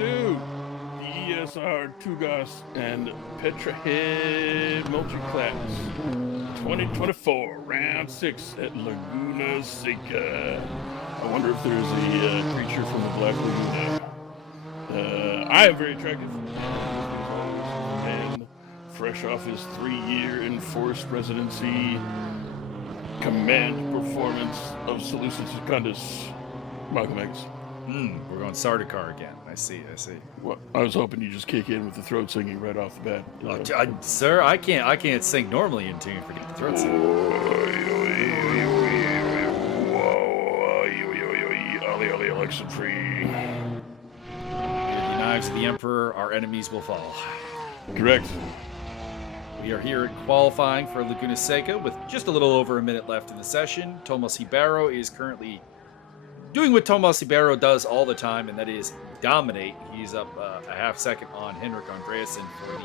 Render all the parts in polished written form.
to the ESR Tugas and Petrolhead Multi-Class 2024 Round 6 at Laguna Seca. I wonder if there's a creature from the Black Laguna. I am very attractive. And fresh off his 3-year enforced residency, command performance of Seleucus Secundus, Malcolm X. We're going Sardaukar again. I see. Well, I was hoping you just kick in with the throat singing right off the bat. Sir, I can't sing normally in tune. Forget the throat singing. Ali, election free. Here the knives of the Emperor, our enemies will fall. Correct. We are here qualifying for Laguna Seca with just a little over a minute left in the session. Tomas Ribeiro is currently doing what Tomas Ribeiro does all the time, and that is dominate. He's up a half second on Henrik Andreasen for the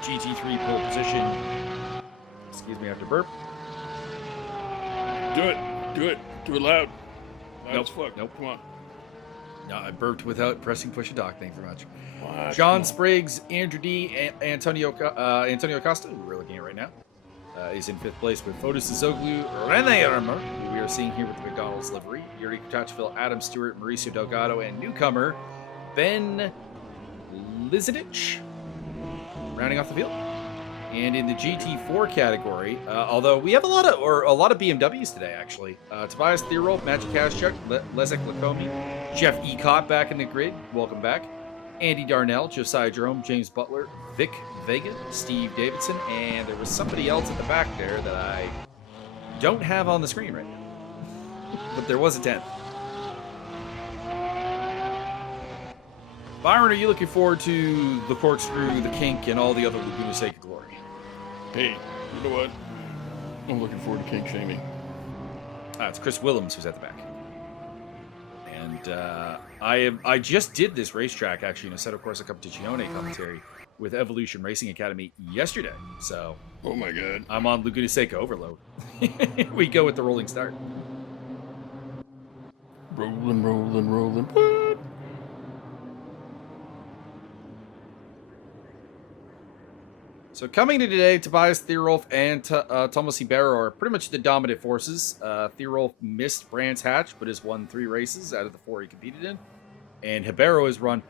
GT3 pole position. Excuse me, I have to burp. Do it loud. Nope. Fuck. Nope. Come on. No, I burped without pressing push a dock. Thank you very much. What? John Spriggs, Andrew D, and Antonio Costa, who we're looking at right now, is in 5th place with Fotis Zoglu, Rene Ermer, who we are seeing here with the McDonald's livery, Yuri Kutachville, Adam Stewart, Mauricio Delgado, and newcomer Ben Lizanich, rounding off the field. And in the GT4 category, although we have a lot of BMWs today, actually. Tobias Theorolf, Magic Kaszchuk, Leszek Lakomi, Jeff Ecott back in the grid. Welcome back. Andy Darnell, Josiah Jerome, James Butler, Vic Vega, Steve Davidson, and there was somebody else at the back there that I don't have on the screen right now. But there was a 10th. Byron, are you looking forward to the corkscrew, the kink, and all the other Laguna Seca glory? Hey, you know what? I'm looking forward to kink shaming. It's Chris Willems who's at the back. And I just did this racetrack, actually, in a set of course a competizione commentary with Evolution Racing Academy yesterday. So, oh my god, I'm on Laguna Seca overload. We go with the rolling start. Rolling. So coming to today, Tobias Theorolf and Tomas Ribeiro are pretty much the dominant forces. Theorolf missed Brands Hatch, but has won 3 races out of the 4 he competed in. And Ribeiro has run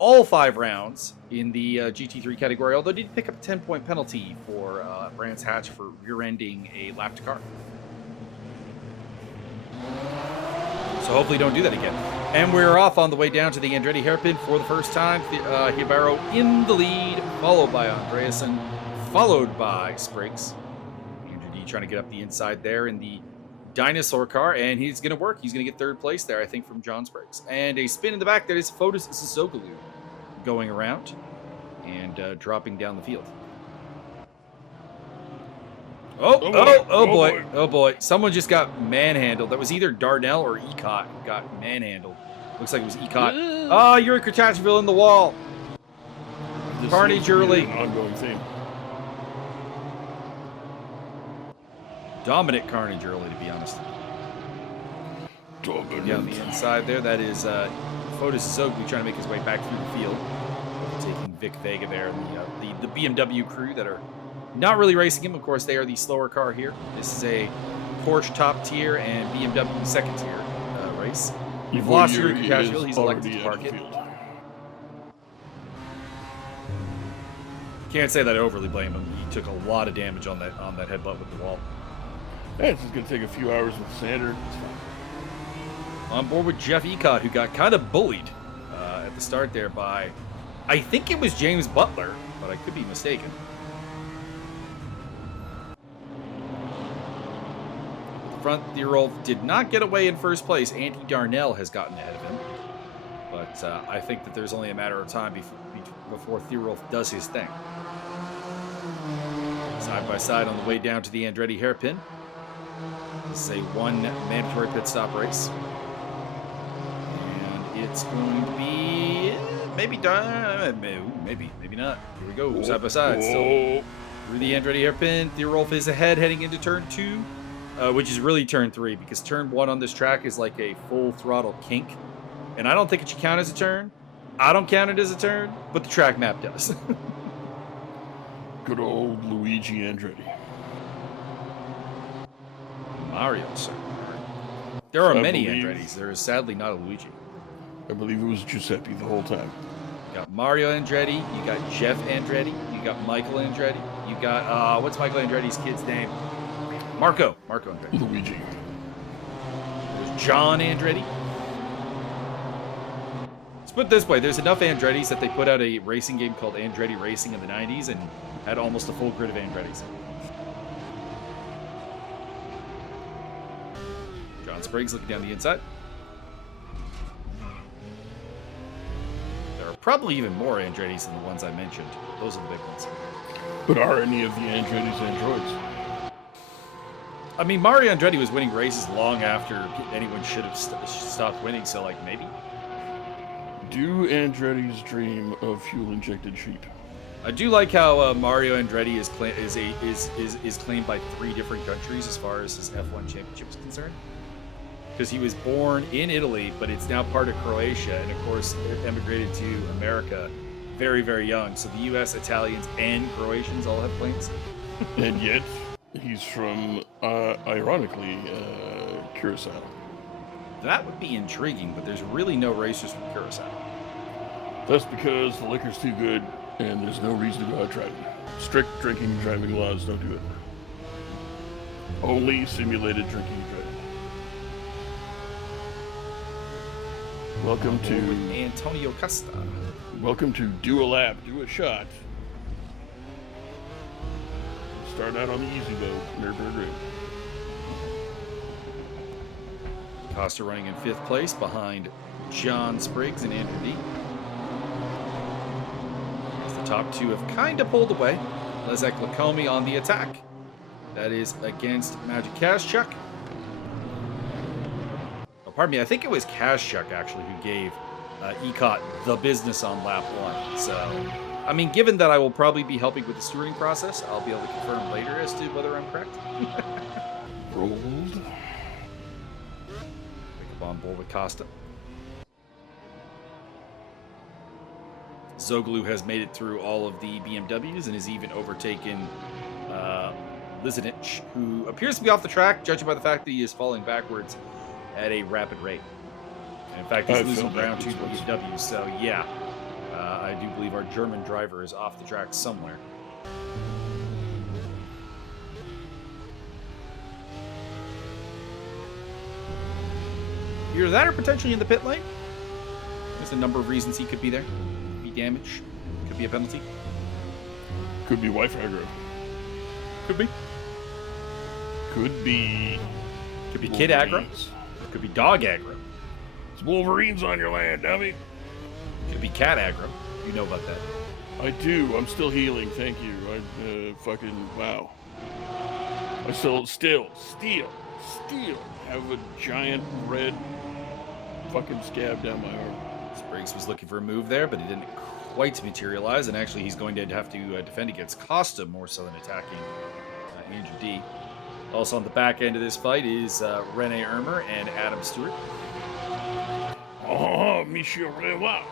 all 5 rounds in the GT3 category, although he did pick up a 10-point penalty for Brands Hatch for rear-ending a lapped car. So hopefully don't do that again. And we're off on the way down to the Andretti hairpin for the first time. Ribeiro in the lead, followed by Andreasen, followed by Spriggs. Andrew D trying to get up the inside there in the dinosaur car, and he's going to work. He's going to get 3rd place there, I think, from John Spriggs. And a spin in the back. That is Fotis Zoglu going around and dropping down the field. Oh boy. Someone just got manhandled. That was either Darnell or Ecott who got manhandled. Looks like it was Ecott. Yuri Kutachville in the wall. This Carnage early. An ongoing theme. Dominant carnage early, to be honest. Dominant. Yeah, on the inside there, that is Fotis Zoglu trying to make his way back through the field. Taking Vic Vega there, and the BMW crew that are not really racing him. Of course, they are the slower car here. This is a Porsche top tier and BMW second tier race. We've lost Yuri Kutachville. He's elected to park it. Can't say that I overly blame him. He took a lot of damage on that headbutt with the wall. Yeah, it's just going to take a few hours with Sander. On board with Jeff Ecott, who got kind of bullied at the start there by, I think it was James Butler, but I could be mistaken. Front, Theorolf did not get away in 1st place. Andy Darnell has gotten ahead of him. But I think that there's only a matter of time before Theorolf does his thing. Side by side on the way down to the Andretti hairpin. This is a 1 mandatory pit stop race. And it's going to be maybe not. Here we go, side by side. Still through the Andretti hairpin. Theorolf is ahead heading into turn 2. Which is really turn 3, because turn 1 on this track is like a full throttle kink. And I don't think it should count as a turn. I don't count it as a turn, but the track map does. Good old Luigi Andretti. Mario, sir. There are I many believe- Andrettis. There is sadly not a Luigi. I believe it was Giuseppe the whole time. You got Mario Andretti. You got Jeff Andretti. You got Michael Andretti. You got, what's Michael Andretti's kid's name? Marco Andretti. Luigi. There's John Andretti. Let's put it this way. There's enough Andrettis that they put out a racing game called Andretti Racing in the 90s and had almost a full grid of Andrettis. John Spriggs looking down the inside. There are probably even more Andrettis than the ones I mentioned. Those are the big ones. But are any of the Andretti's androids? I mean, Mario Andretti was winning races long after anyone should have stopped winning, so, like, maybe? Do Andretti's dream of fuel-injected sheep? I do like how Mario Andretti is claimed by 3 different countries as far as his F1 championship is concerned. Because he was born in Italy, but it's now part of Croatia, and of course emigrated to America very, very young. So the U.S., Italians, and Croatians all have claims. And yet, he's from, ironically, Curacao. That would be intriguing, but there's really no racers from Curacao. That's because the liquor's too good, and there's no reason to go out driving. Strict drinking and driving laws don't do it. Only simulated drinking and driving. Welcome to Antonio Costa. welcome to do a lap, do a shot. Start out on the easy boat, Nürburgring. Costa running in 5th place behind John Spriggs and Andrew D. As the top 2 have kind of pulled away. Lezek Lakomi on the attack. That is against Magic Kaszczuk. Oh, pardon me, I think it was Kaszczuk actually who gave Ecot the business on lap 1. So, I mean, given that I will probably be helping with the stewarding process, I'll be able to confirm later as to whether I'm correct. Rolled. Pick up on board with Costa. Zoglu has made it through all of the BMWs and has even overtaken Lizinich, who appears to be off the track, judging by the fact that he is falling backwards at a rapid rate. And in fact, he's losing ground to BMWs, so yeah. I do believe our German driver is off the track somewhere. Either that or potentially in the pit lane. There's a number of reasons he could be there. Could be damage. Could be a penalty. Could be Wi-Fi aggro. Could be. Could be. Could be kid aggro. Could be dog aggro. It's Wolverines on your land, dummy. Could be cat aggro. You know about that. I do. I'm still healing. Thank you. Fucking wow. I still have a giant red fucking scab down my arm. Spriggs was looking for a move there, but it didn't quite materialize, and actually he's going to have to defend against Costa more so than attacking Andrew D. Also on the back end of this fight is Rene Ermer and Adam Stewart. Oh, Monsieur Rewa.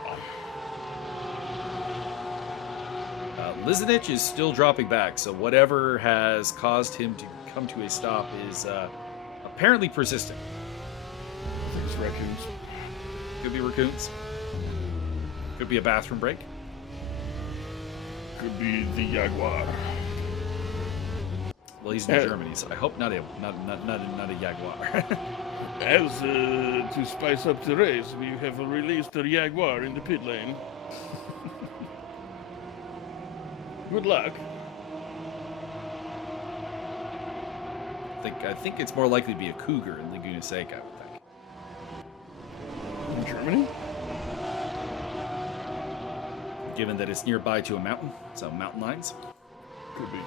Lizinich is still dropping back, so whatever has caused him to come to a stop is apparently persistent. I think it's raccoons. Could be raccoons. Could be a bathroom break. Could be the Jaguar. Well, he's in Germany, so I hope not a Jaguar. As to spice up the race, we have released the Jaguar in the pit lane. Good luck. I think it's more likely to be a cougar in Laguna Seca, I would think. In Germany? Given that it's nearby to a mountain, so mountain lines. Could be.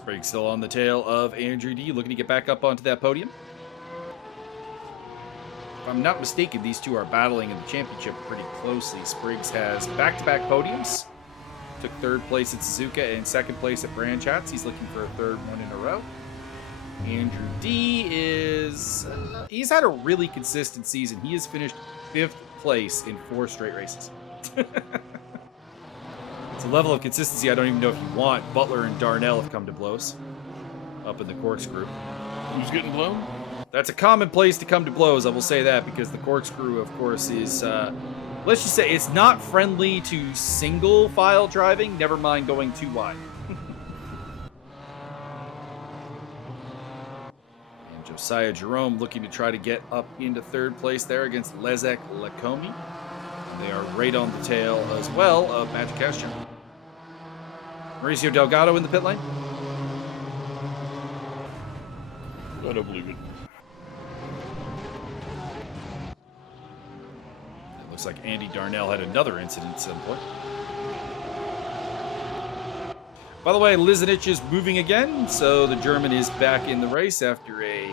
Spriggs still on the tail of Andrew D, looking to get back up onto that podium. If I'm not mistaken, these two are battling in the championship pretty closely. Spriggs has back-to-back podiums. Took third place at Suzuka and second place at Brand Chats. He's looking for a third one in a row. Andrew D is... he's had a really consistent season. He has finished 5th place in 4 straight races. It's a level of consistency I don't even know if you want. Butler and Darnell have come to blows up in the corkscrew. Who's getting blown? That's a common place to come to blows, I will say that, because the corkscrew, of course, is, let's just say, it's not friendly to single file driving, never mind going too wide. And Josiah Jerome looking to try to get up into third place there against Lezek Lakomi. They are right on the tail as well of Magic Castro. Mauricio Delgado in the pit lane. I don't believe it. It looks like Andy Darnell had another incident at some point. By the way, Lizinich is moving again, so the German is back in the race after a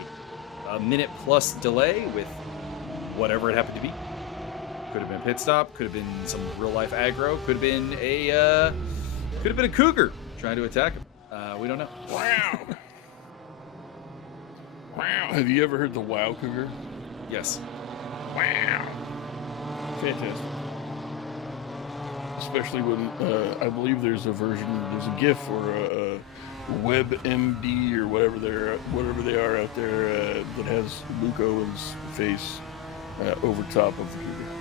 minute-plus delay with whatever it happened to be. Could have been a pit stop, could have been some real-life aggro, could have been a cougar trying to attack him. We don't know. Wow. Wow. Have you ever heard the wow cougar? Yes. Wow. Fantastic. Especially when I believe there's a GIF or a WebMD or whatever they are out there that has Luke Owen's face over top of the cougar.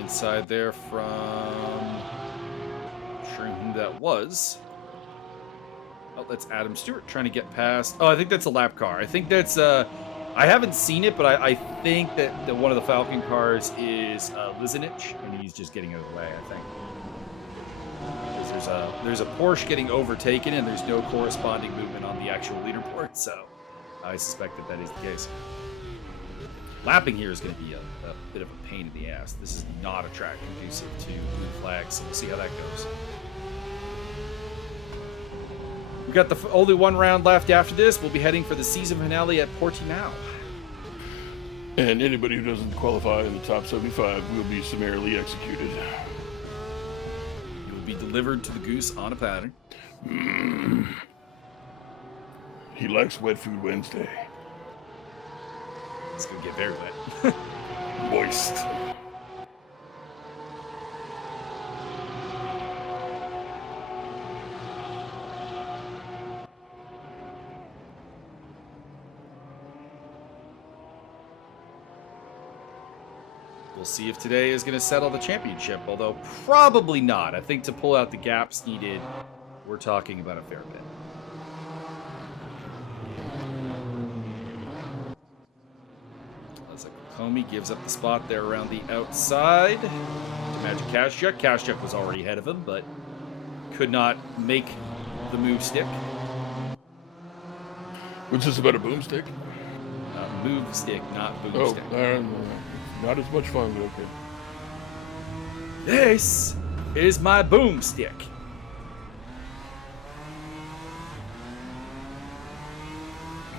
Inside there from... not sure who that was. Oh, that's Adam Stewart trying to get past. Oh, I think that's a lap car. I think that's... I haven't seen it, but I think that one of the Falcon cars is Lizinich, and he's just getting out of the way, I think. Because there's a Porsche getting overtaken, and there's no corresponding movement on the actual leaderboard, so I suspect that is the case. Lapping here is going to be a bit of a pain in the ass. This is not a track conducive to blue flags, so we'll see how that goes. We've got only one round left after this. We'll be heading for the season finale at Portimao. And anybody who doesn't qualify in the top 75 will be summarily executed. You will be delivered to the goose on a pattern. He likes wet food Wednesday. It's going to get very wet. Moist. We'll see if today is going to settle the championship, although probably not. I think to pull out the gaps needed, we're talking about a fair bit. Comey gives up the spot there around the outside to Magic Kashchuk. Kashchuk was already ahead of him, but could not make the move stick. What's this about a boomstick? Move stick, not boomstick. Not as much fun, but okay. This is my boomstick.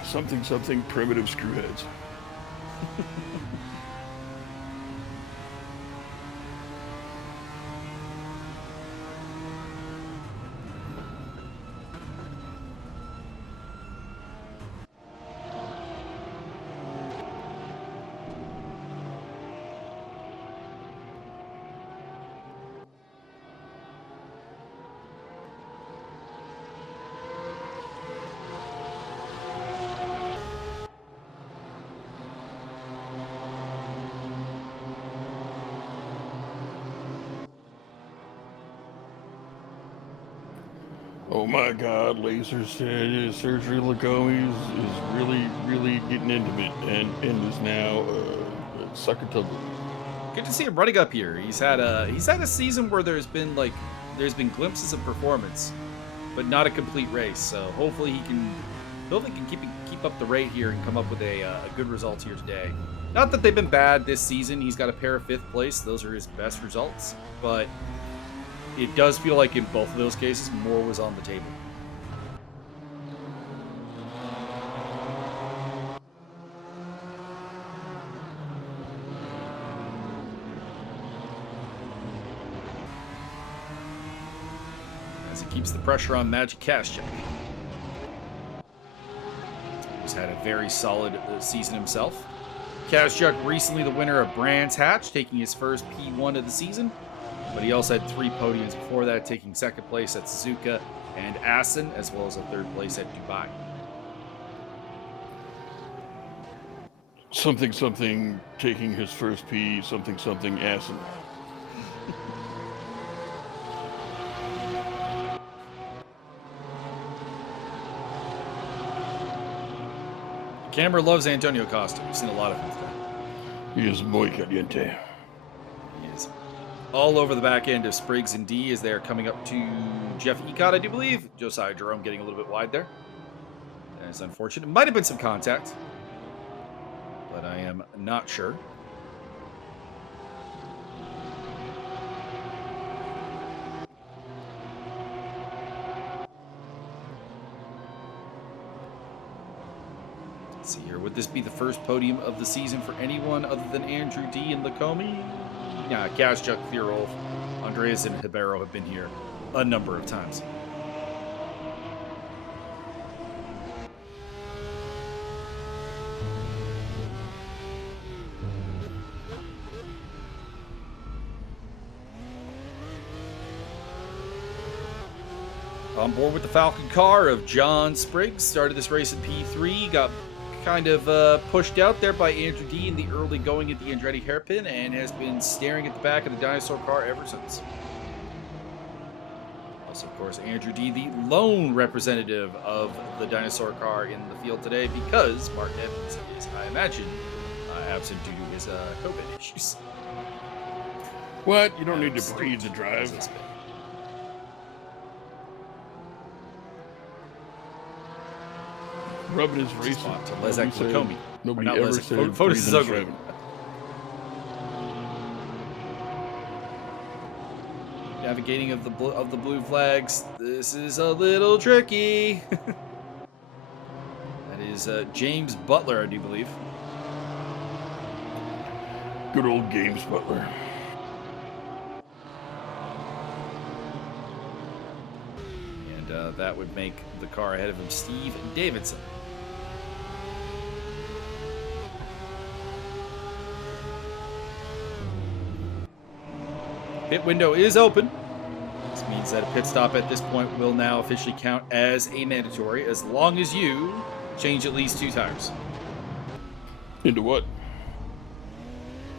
Something primitive screwheads. Oh my God, laser surgery Lagomi is really getting into it and is now sucker tuggle. Good to see him running up here. He's had a season where there's been glimpses of performance, but not a complete race. So hopefully he can Hopefully can keep up the rate here and come up with a good result here today. Not that they've been bad this season. He's got a pair of 5th place. Those are his best results. But it does feel like in both of those cases, more was on the table. As he keeps the pressure on Magic Cash. He's had a very solid season himself. Kazchuk recently the winner of Brands Hatch, taking his first P1 of the season. But he also had 3 podiums before that, taking 2nd place at Suzuka and Assen, as well as a 3rd place at Dubai. Something, something, taking his first P, something, something, Assen. Camera loves Antonio Costa. We've seen a lot of him today. He is muy caliente. He is all over the back end of Spriggs and D as they are coming up to Jeff Ecott, I do believe. Josiah Jerome getting a little bit wide there. That's unfortunate. Might have been some contact, but I am not sure. Let's see here. Would this be the first podium of the season for anyone other than Andrew D and Lacomi? Yeah, Kazchuk, Thierolf, Andreas, and Hibero have been here a number of times. On board with the Falcon car of John Spriggs, started this race in P3, got kind of pushed out there by Andrew D in the early going at the Andretti hairpin, and has been staring at the back of the dinosaur car ever since. Also, of course, Andrew D, the lone representative of the dinosaur car in the field today, because Mark Evans is, I imagine, absent due to his COVID issues. What? You don't need to breathe to drive. Rubbing his race to Lezak Lacomi. Nobody ever said Fotis Suzuka. Navigating of the blue flags. This is a little tricky. That is James Butler, I do believe. Good old James Butler. And that would make the car ahead of him Steve Davidson. Pit window is open. This means that a pit stop at this point will now officially count as a mandatory as long as you change at least 2 tires. Into what?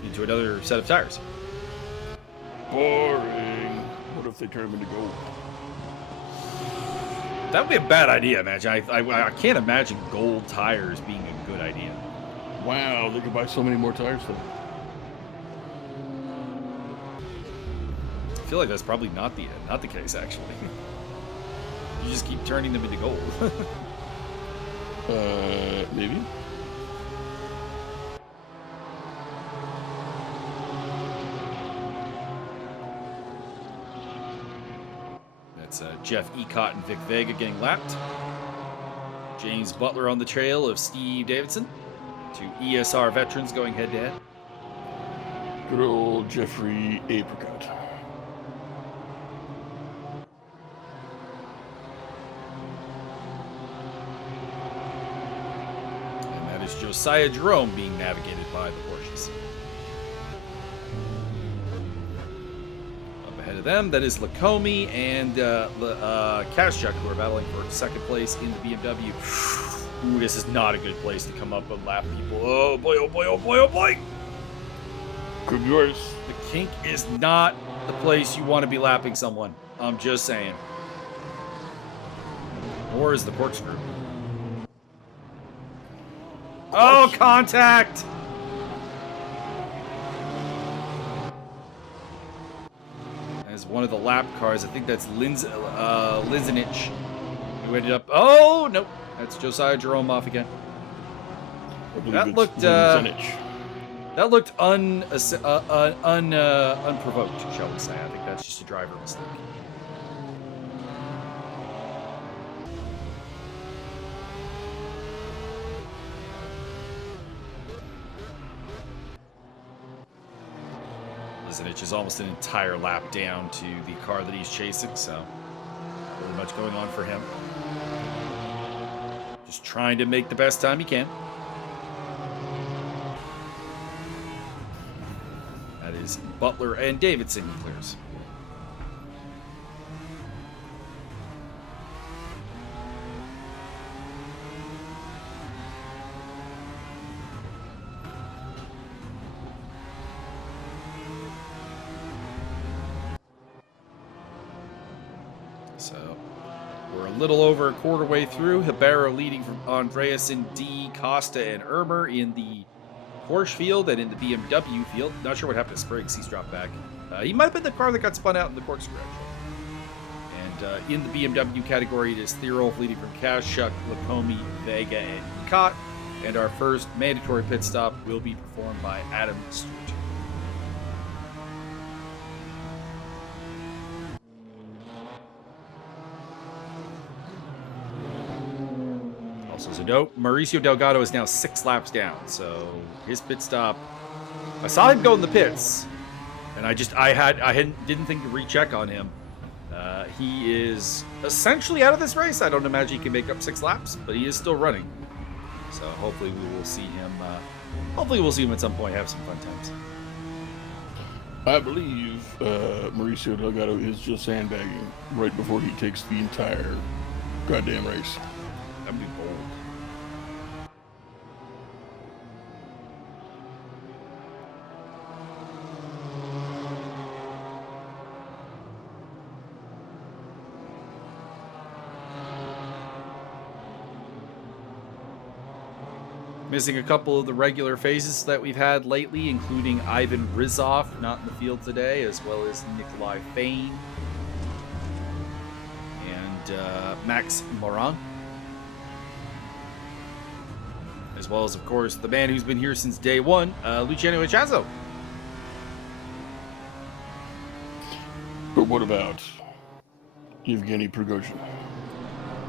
Into another set of tires. Boring. What if they turn them into gold? That would be a bad idea, imagine. I can't imagine gold tires being a good idea. Wow, they could buy so many more tires though. I feel like that's probably not the case, actually. You just keep turning them into gold. Maybe. That's Jeff Ecott and Vic Vega getting lapped. James Butler on the trail of Steve Davidson. 2 ESR veterans going head-to-head. Good old Jeffrey Apricot. And that is Josiah Jerome being navigated by the Porsches. Up ahead of them, that is Lacomi and Kazchuk, who are battling for 2nd place in the BMW. Ooh, this is not a good place to come up and lap people. Oh boy, oh boy, oh boy, oh boy! Could be worse. The kink is not the place you want to be lapping someone. I'm just saying. Or is the corkscrew. Oh, contact! As one of the lap cars, I think that's Linzenich, who ended up. Oh no, that's Josiah Jerome off again. I believe That it's looked, Zenich. That looked unprovoked, shall we say. I think that's just a driver mistake. Lizenich is almost an entire lap down to the car that he's chasing, so not really much going on for him. Just trying to make the best time he can. That is Butler and Davidson who clears. So we're a little over a quarter way through. Hibera leading from Andreasen, D, Costa, and Ermer in the Porsche field and in the BMW field. Not sure what happened to Spriggs. He's dropped back. He might have been the car that got spun out in the corkscrew, actually. And in the BMW category, it is Thierolf leading from Kashuk, Lakomi, Vega, and Kot. And our first mandatory pit stop will be performed by Adam Stewart. Also, as a note, Mauricio Delgado is now 6 laps down, so his pit stop. I saw him go in the pits, and I didn't think to recheck on him. He is essentially out of this race. I don't imagine he can make up 6 laps, but he is still running. So hopefully we will see him. Hopefully we'll see him at some point. Have some fun times. I believe Mauricio Delgado is just sandbagging right before he takes the entire goddamn race. That'd be bold. Missing a couple of the regular phases that we've had lately, including Ivan Rizov, not in the field today, as well as Nikolai Fain and Max Moran. As well as, of course, the man who's been here since day one, Luciano Echazo. But what about Yevgeny Prigozhin?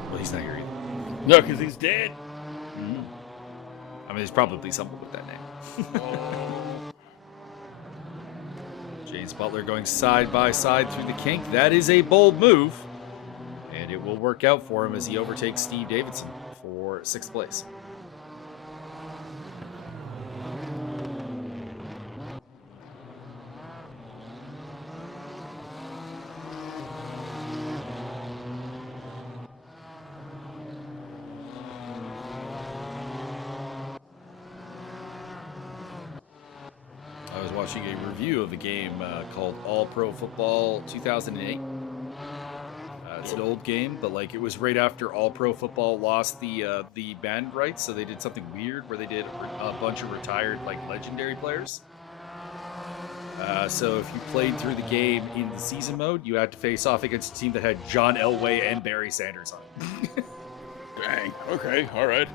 Well, he's not here either. No, because he's dead. Mm-hmm. I mean, there's probably someone with that name. James Butler going side by side through the kink. That is a bold move. And it will work out for him as he overtakes Steve Davidson for 6th place. Watching a review of a game called All Pro Football 2008. It's an old game, but like it was right after All Pro Football lost the band rights, so they did something weird where they did a bunch of retired like legendary players. So if you played through the game in the season mode, you had to face off against a team that had John Elway and Barry Sanders on it. Dang. Okay. All right.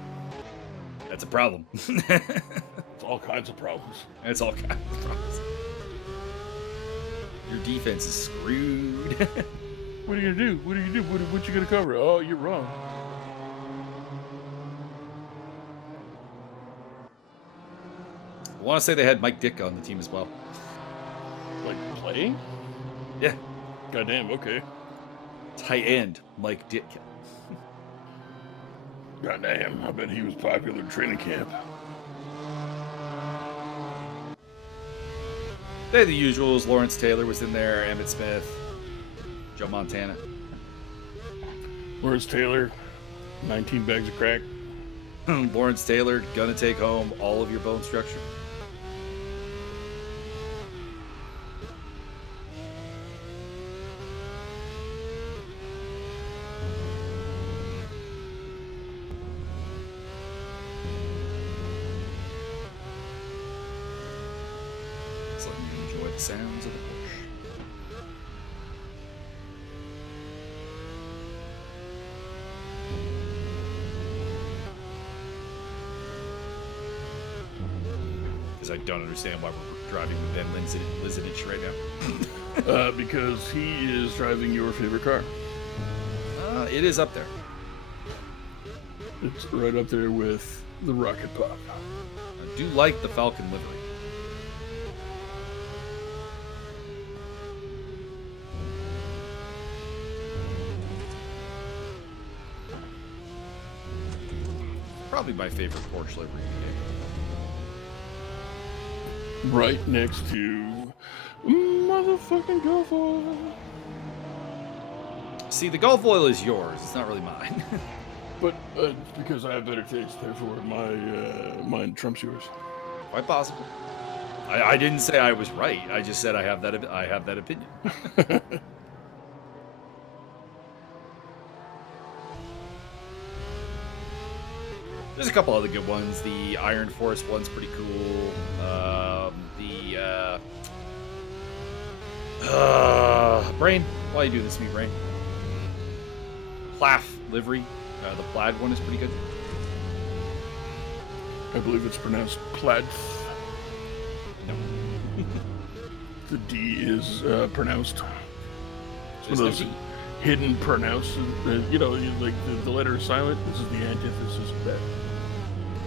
That's a problem. It's all kinds of problems. It's all kinds of problems. Your defense is screwed. What are you gonna do? What are you gonna do? What you gonna cover? Oh, you're wrong. I want to say they had Mike Ditka on the team as well. Like playing? Yeah. Goddamn. Okay. Tight end Mike Ditka. Goddamn. I bet he was popular in training camp. They had the usuals. Lawrence Taylor was in there. Emmett Smith. Joe Montana. Lawrence Taylor, 19 bags of crack. Lawrence Taylor, gonna take home all of your bone structure. So let me enjoy the sounds of the Porsche. Because I don't understand why we're driving Ben Lizinich right now. Because he is driving your favorite car. It is up there. It's right up there with the Rocket Pop. I do like the Falcon livery. Probably my favorite Porsche livery in the game. Right next to motherfucking Gulf Oil. See, the Gulf Oil is yours. It's not really mine. But it's because I have better taste, therefore mine trumps yours. Quite possible. I didn't say I was right. I just said I have that opinion. There's a couple other good ones. The Iron Force one's pretty cool. Brain, why you do this to me, Brain? Plath livery. The plaid one is pretty good. I believe it's pronounced plaid. No. The D is pronounced. It's one of those no D. hidden pronounced. You know, like the letter is silent. This is the antithesis of that.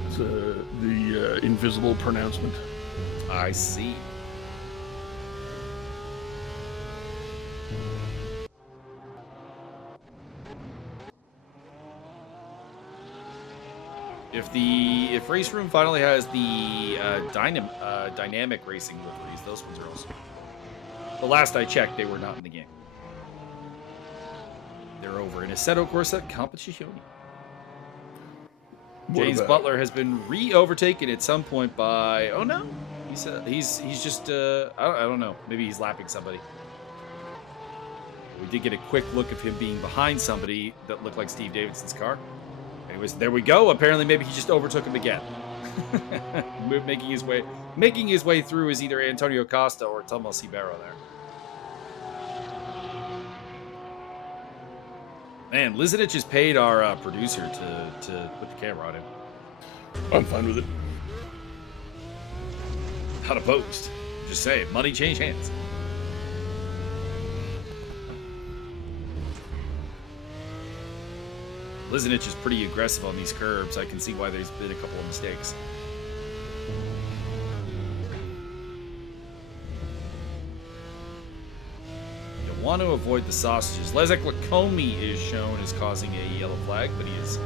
It's the invisible pronouncement. I see. If Race Room finally has the dynamic racing liveries, those ones are also. The last I checked, they were not in the game. They're over in Assetto Corsa Competizione. James Butler has been re-overtaken at some point by. Oh no, he's just I don't know. Maybe he's lapping somebody. We did get a quick look of him being behind somebody that looked like Steve Davidson's car. Anyways, there we go. Apparently, maybe he just overtook him again. making his way through is either Antonio Costa or Tomas Ibero there. Man, Lizinich has paid our producer to put the camera on him. I'm fine with it. Not opposed. Just saying, money changed hands. Lizinich is pretty aggressive on these curbs. I can see why there's been a couple of mistakes. You want to avoid the sausages. Leszek Lakomi is shown as causing a yellow flag, but he is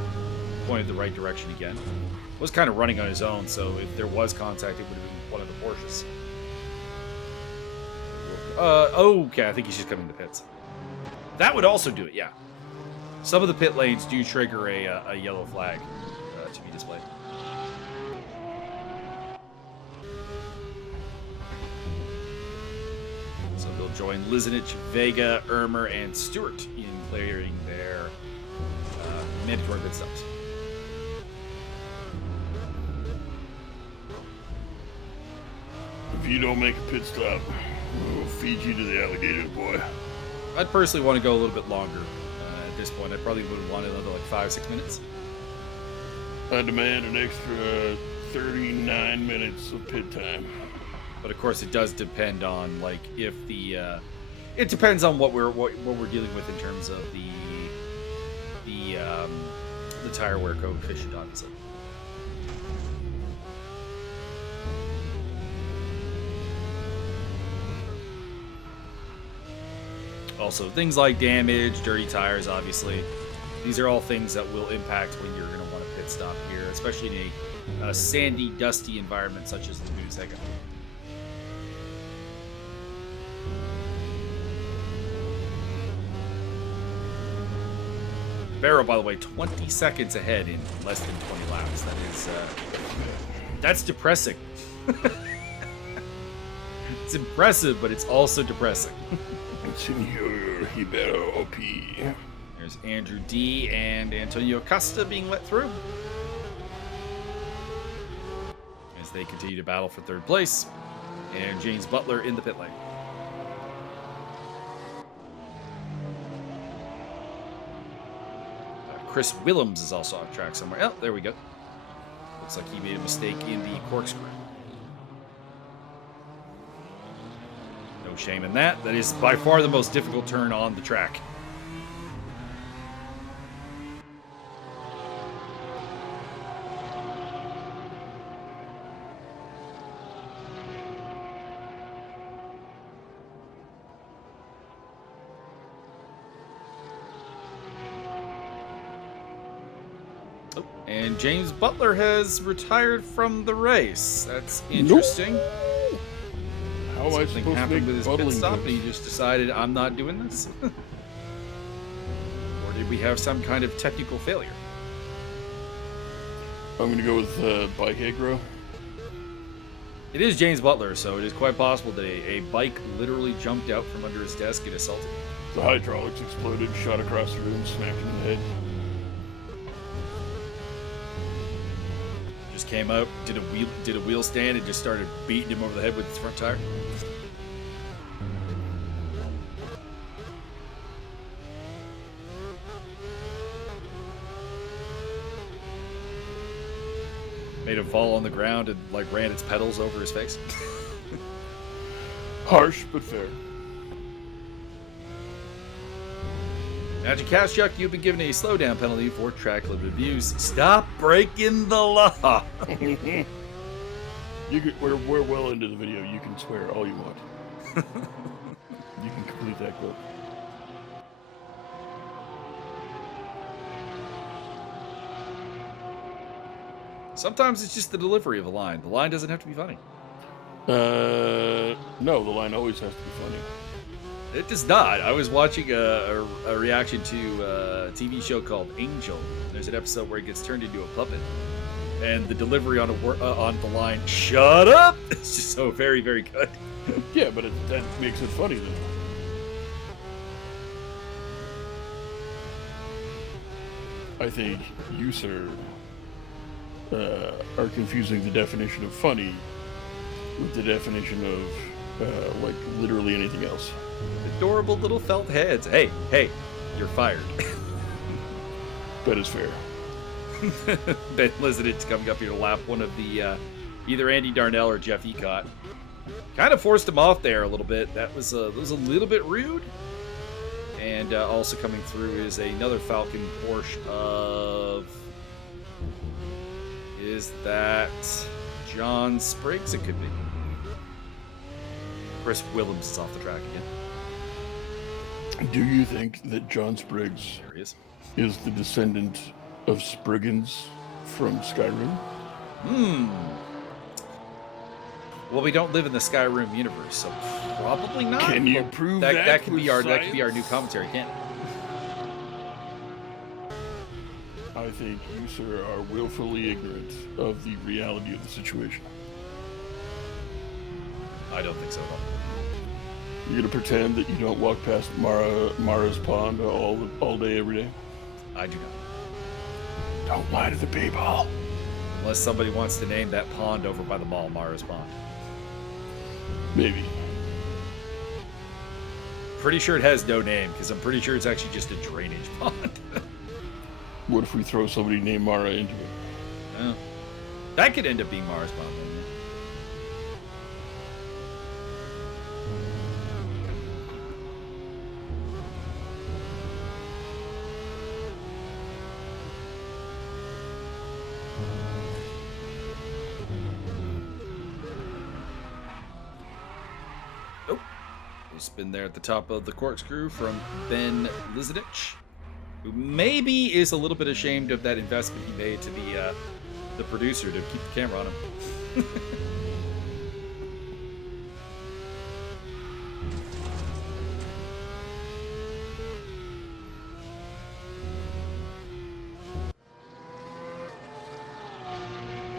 pointed the right direction again. Was kind of running on his own, so if there was contact, it would have been one of the Porsches. Okay, I think he's just coming to pits. That would also do it, yeah. Some of the pit lanes do trigger a yellow flag to be displayed. So they'll join Lizinich, Vega, Ermer, and Stewart in clearing their mandatory pit stops. If you don't make a pit stop, we'll feed you to the alligator, boy. I'd personally want to go a little bit longer. At this point, I probably would want another like 5-6 minutes. I demand an extra 39 minutes of pit time. But of course, it does depend on like if the it depends on what we're dealing with in terms of the tire wear coefficient, obviously. Also, things like damage, dirty tires, obviously. These are all things that will impact when you're going to want a pit stop here, especially in a sandy, dusty environment such as Laguna Seca. Barrow, by the way, 20 seconds ahead in less than 20 laps. That is, that's depressing. It's impressive, but it's also depressing. Senor Ibero OP. There's Andrew D. and Antonio Costa being let through as they continue to battle for third place. And James Butler in the pit lane. Chris Willems is also off track somewhere. Oh, there we go. Looks like he made a mistake in the corkscrew. No shame in that. That is by far the most difficult turn on the track. And James Butler has retired from the race. That's interesting. Nope. How am I Something supposed to happened with make his pit bubbling stop, and jokes? he just decided, I'm not doing this? Or did we have some kind of technical failure? I'm going to go with bike aggro. It is James Butler, so it is quite possible that a bike literally jumped out from under his desk and assaulted him. The hydraulics exploded, shot across the room, smacked him in the head. Just came out, did a wheel stand, and just started beating him over the head with his front tire. Made him fall on the ground and like ran its pedals over his face. Harsh, but fair. Magic Cash you've been given a slowdown penalty for track limit abuse. Stop breaking the law. We're well into the video. You can swear all you want. You can complete that quote. Sometimes it's just the delivery of a line. The line doesn't have to be funny. No, the line always has to be funny. It does not. I was watching a reaction to a TV show called Angel. There's an episode where he gets turned into a puppet, and the delivery on the line "Shut up!" It's just so very, very good. Yeah, but that makes it funny though. I think you, sir, are confusing the definition of funny with the definition of like literally anything else. Adorable little felt heads. Hey, you're fired. That is fair. Ben Lizenit's coming up here to lap one of the either Andy Darnell or Jeff Ecott. Kind of forced him off there a little bit. That was a little bit rude. And also coming through is another Falcon Porsche of... Is that John Spriggs? It could be. Chris Willems is off the track again. Do you think that John Spriggs There he is the descendant of Spriggans from Skyrim? Well, we don't live in the Skyrim universe, so probably not. Can you But prove that could with be our science? new commentary, can't it? I think you, sir, are willfully ignorant of the reality of the situation. I don't think so at all. You're gonna pretend that you don't walk past Mara's pond all day, every day? I do not. Don't lie to the babe hall. Unless somebody wants to name that pond over by the mall Mara's Pond. Maybe. Pretty sure it has no name, because I'm pretty sure it's actually just a drainage pond. What if we throw somebody named Mara into it? Oh. That could end up being Mara's Pond. Then. Nope. We'll spin there at the top of the corkscrew from Ben Lizenich, who maybe is a little bit ashamed of that investment he made to the producer to keep the camera on him.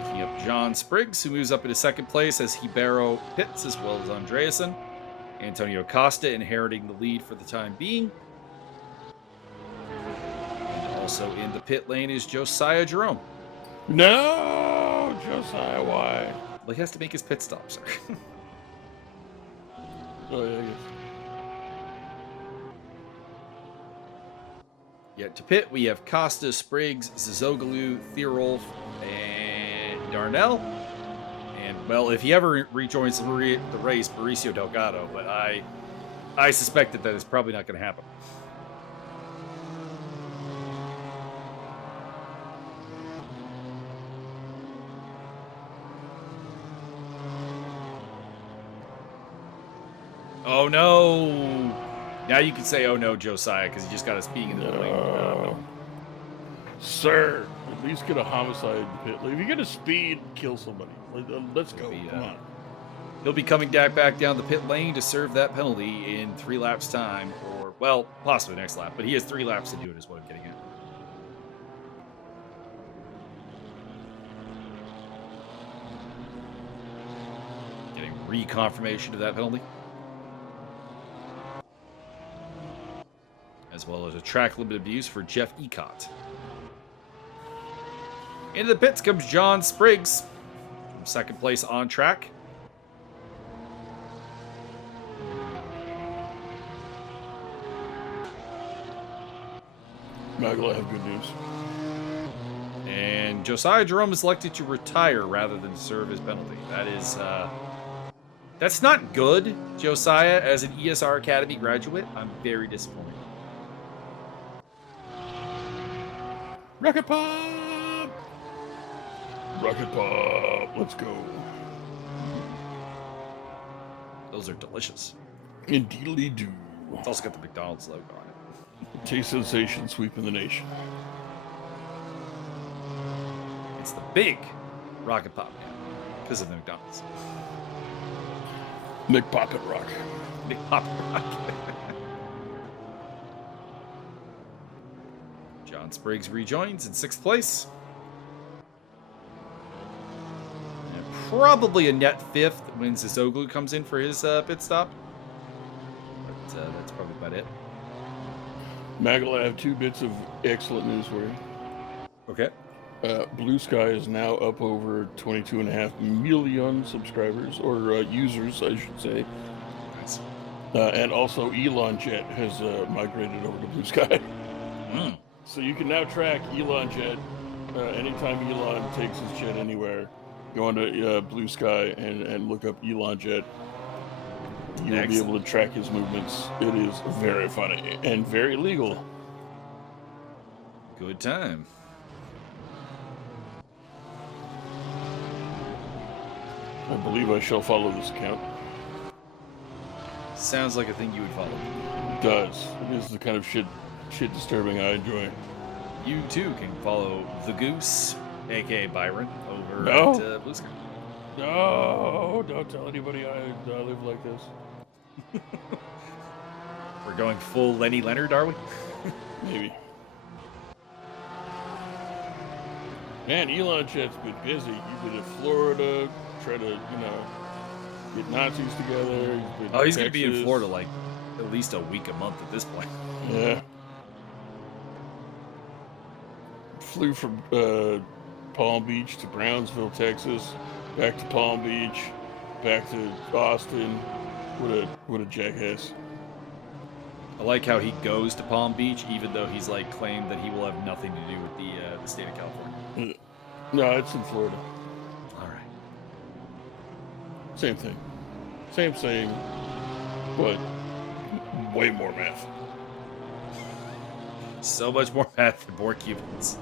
Picking up John Spriggs, who moves up into second place as Hibero pits, as well as Andreasen. Antonio Costa inheriting the lead for the time being. Also in the pit lane is Josiah Jerome. No, Josiah, why? Well, he has to make his pit stop, sir. Oh, yeah, I guess. Yet to pit, we have Costa, Spriggs, Zizoglu, Thierolf, and Darnell. And Well, if he ever rejoins the race, Mauricio Delgado, but I suspect that is probably not going to happen. Oh no! Now you can say, "Oh no, Josiah," because he just got us being in the lane. Sir, at least get a homicide in the pit lane. If you get a speed, kill somebody. Let's go. Come on. He'll be coming back down the pit lane to serve that penalty in 3 laps time, or, well, possibly next lap, but he has 3 laps to do it is what I'm getting at. Getting reconfirmation of that penalty. As well as a track limit abuse for Jeff Ecott. Into the pits comes John Spriggs from 2nd place on track. Magla, I have good news. And Josiah Jerome is elected to retire rather than serve his penalty. That is, that's not good, Josiah, as an ESR Academy graduate. I'm very disappointed. Rocket Pop! Rocket Pop! Let's go. Those are delicious. Indeedly do. It's also got the McDonald's logo on it. Taste sensation sweeping the nation. It's the big Rocket Pop because of the McDonald's. McPoppin' Rock. McPoppin' Rock. John Spriggs rejoins in 6th place. And probably a net 5th when Zizoglu comes in for his pit stop. But that's probably about it. Magla, I have 2 bits of excellent news for you. Okay. Blue Sky is now up over 22.5 million subscribers, or users, I should say. Nice. And also Elon Jet has migrated over to Blue Sky. Mm. So you can now track Elon Jet anytime Elon takes his jet anywhere. Go onto Blue Sky and look up Elon Jet. You'll be able to track his movements. It is very funny and very legal. Good time. I believe I shall follow this account. Sounds like a thing you would follow. It does. It is the kind of shit disturbing I enjoy. You too can follow the Goose, aka Byron, over at Blue Sky. No, don't tell anybody I live like this. We're going full Lenny Leonard, are we? Maybe. Man, Elon Jet's been busy. You've been in Florida, trying to, get Nazis together. He's going to be in Florida like at least a week, a month at this point. Yeah. Flew from Palm Beach to Brownsville, Texas, back to Palm Beach, back to Austin. What a jackass. I like how he goes to Palm Beach, even though he's claimed that he will have nothing to do with the state of California. No, it's in Florida. All right. Same thing. Same, but way more math. So much more math and more Cubans.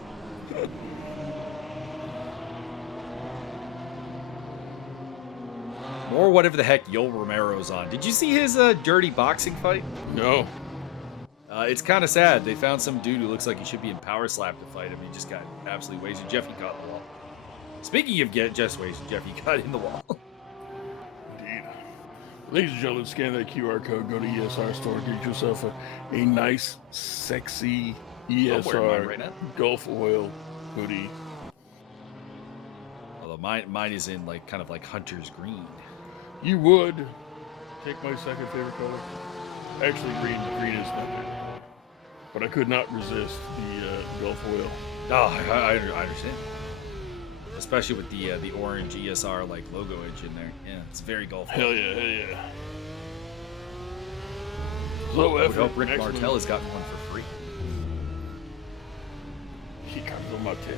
Or whatever the heck Yoel Romero's on. Did you see his dirty boxing fight? No. It's kind of sad. They found some dude who looks like he should be in Power Slap to fight him. He just got absolutely wasted. Jeffy caught in the wall. Speaking of just wasted, Jeffy got in the wall. Indeed. Ladies and gentlemen, scan that QR code. Go to ESR store. Get yourself a nice, sexy ESR right now. Gulf Oil hoodie. Although mine is in kind of like Hunter's Green. You would take my second favorite color. Actually, green is my favorite. But I could not resist the Gulf Oil. Oh, I understand. Especially with the orange ESR logo edge in there. Yeah, it's very Gulf Oil. Hell yeah. Low I effort. would hope Rick Martel has gotten one for free. He comes on my tail.